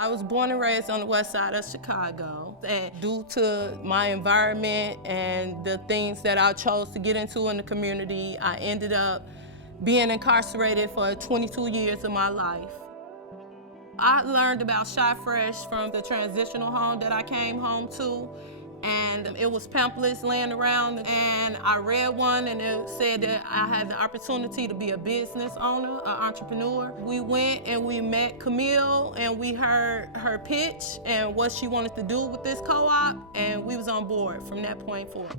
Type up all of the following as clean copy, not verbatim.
I was born and raised on the west side of Chicago, and due to my environment and the things that I chose to get into in the community, I ended up being incarcerated for 22 years of my life. I learned about ChiFresh from the transitional home that I came home to, and it was pamphlets laying around, and I read one, and it said that I had the opportunity to be a business owner, an entrepreneur. We went and we met Camille, and we heard her pitch and what she wanted to do with this co-op, and we was on board from that point forward.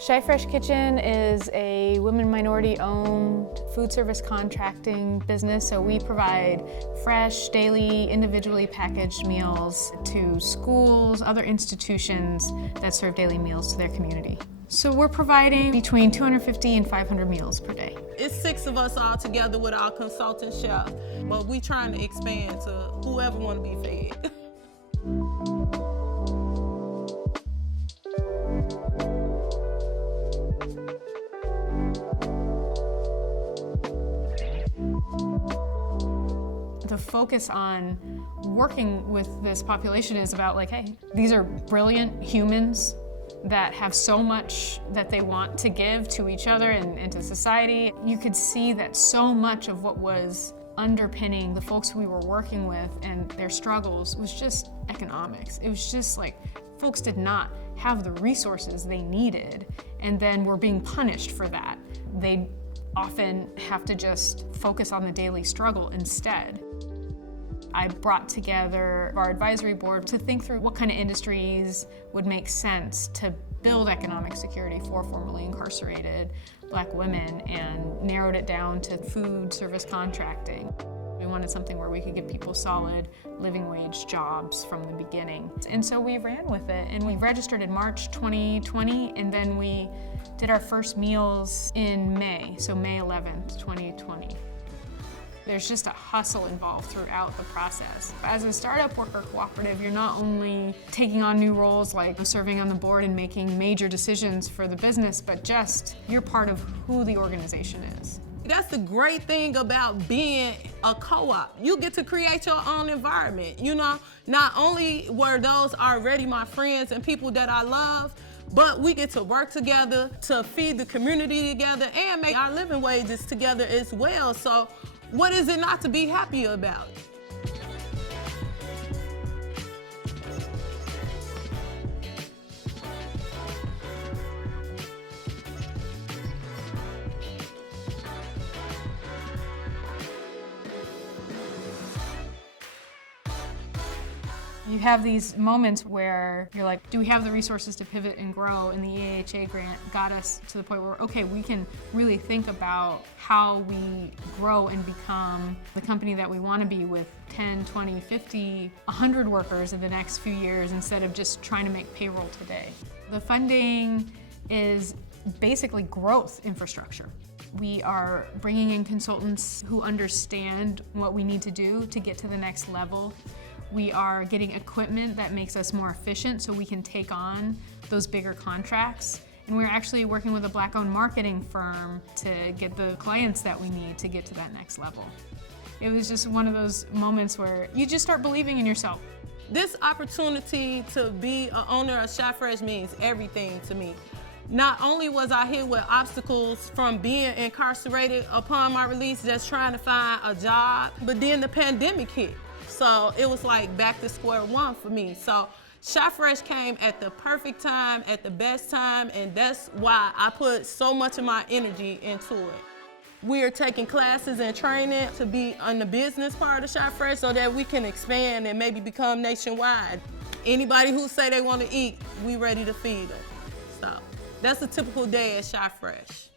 ChiFresh Kitchen is a women minority-owned food service contracting business, so we provide fresh, daily, individually packaged meals to schools, other institutions that serve daily meals to their community. So we're providing between 250 and 500 meals per day. It's 6 of us all together with our consultant chef, but we trying to expand to whoever want to be fed. The focus on working with this population is about like, hey, these are brilliant humans that have so much that they want to give to each other and to society. You could see that so much of what was underpinning the folks we were working with and their struggles was just economics. It was just like folks did not have the resources they needed, and then were being punished for that. They often have to just focus on the daily struggle instead. I brought together our advisory board to think through what kind of industries would make sense to build economic security for formerly incarcerated Black women, and narrowed it down to food service contracting. We wanted something where we could give people solid living wage jobs from the beginning. And so we ran with it, and we registered in March 2020, and then we did our first meals in May, so May 11th, 2020. There's just a hustle involved throughout the process. As a startup worker cooperative, you're not only taking on new roles like serving on the board and making major decisions for the business, but just you're part of who the organization is. That's the great thing about being a co-op. You get to create your own environment. You know, not only were those already my friends and people that I love, but we get to work together to feed the community together and make our living wages together as well. So what is it not to be happy about? You have these moments where you're like, do we have the resources to pivot and grow? And the EAHA grant got us to the point where, okay, we can really think about how we grow and become the company that we want to be with 10, 20, 50, 100 workers in the next few years instead of just trying to make payroll today. The funding is basically growth infrastructure. We are bringing in consultants who understand what we need to do to get to the next level. We are getting equipment that makes us more efficient so we can take on those bigger contracts. And we're actually working with a Black-owned marketing firm to get the clients that we need to get to that next level. It was just one of those moments where you just start believing in yourself. This opportunity to be an owner of ChiFresh means everything to me. Not only was I hit with obstacles from being incarcerated upon my release, just trying to find a job, but then the pandemic hit. So it was like back to square one for me. So ChiFresh came at the perfect time, at the best time, and that's why I put so much of my energy into it. We are taking classes and training to be on the business part of ChiFresh so that we can expand and maybe become nationwide. Anybody who say they want to eat, we ready to feed them. So that's a typical day at ChiFresh.